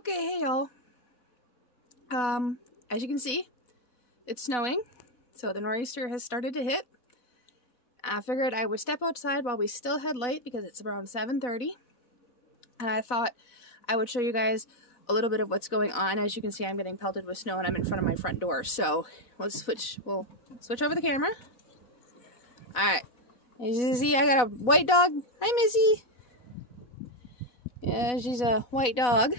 Okay, hey y'all. As you can see, it's snowing, so the nor'easter has started to hit. I figured I would step outside while we still had light because it's around 7:30, and I thought I would show you guys a little bit of what's going on. As you can see, I'm getting pelted with snow and I'm in front of my front door, so we'll switch over the camera. Alright, as you can see, I got a white dog. Hi, Missy. Yeah, she's a white dog.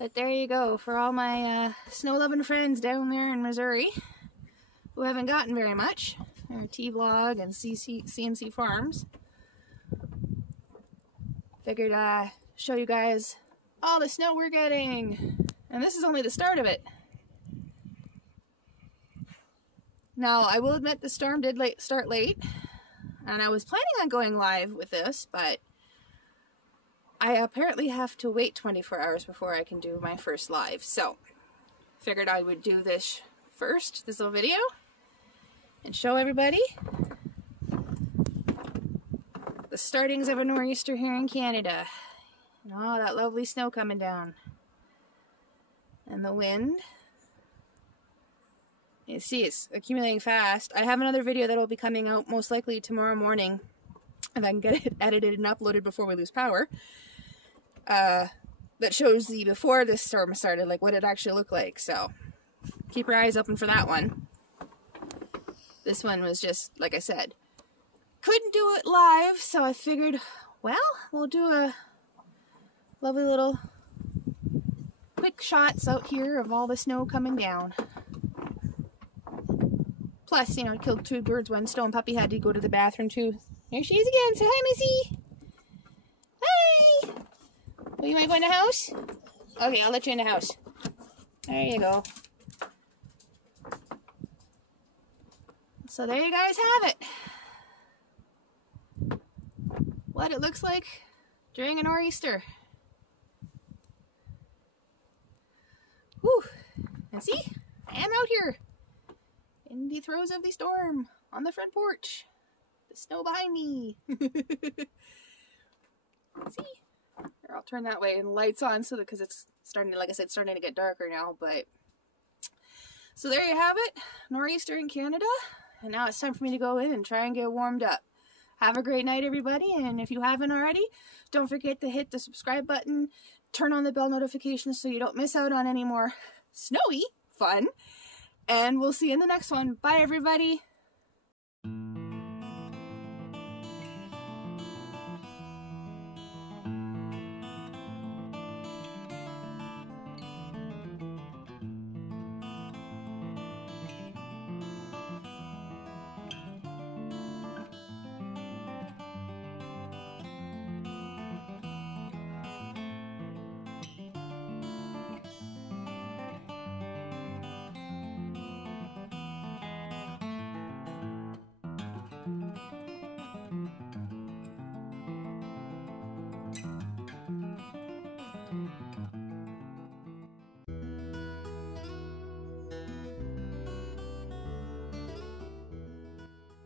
But there you go, for all my snow-loving friends down there in Missouri who haven't gotten very much. Or T-Vlog and CMC Farms. Figured show you guys all the snow we're getting. And this is only the start of it. Now, I will admit the storm did start late. And I was planning on going live with this, but I apparently have to wait 24 hours before I can do my first live. So, figured I would do this first, this little video, and show everybody the startings of a nor'easter here in Canada. And all that lovely snow coming down. And the wind. You see it's accumulating fast. I have another video that will be coming out most likely tomorrow morning, if I can get it edited and uploaded before we lose power. That shows the before this storm started, like what it actually looked like. So keep your eyes open for that one. This one was just, like I said, couldn't do it live, so I figured, well, we'll do a lovely little quick shots out here of all the snow coming down. Plus, you know, I killed two birds, one stone. Puppy had to go to the bathroom too. There she is again. Say hi, Missy. Hi. Oh, you might go in the house? Okay, I'll let you in the house. There you go. So there you guys have it. What it looks like during a nor'easter. Whew. And see, I am out here in the throes of the storm on the front porch. The snow behind me. See? Here, I'll turn that way and the light's on so that, because it's starting to, like I said, starting to get darker now. But so there you have it, nor'easter in Canada, and now it's time for me to go in and try and get warmed up. Have a great night, everybody, and if you haven't already, don't forget to hit the subscribe button, turn on the bell notifications so you don't miss out on any more snowy fun, and we'll see you in the next one. Bye, everybody.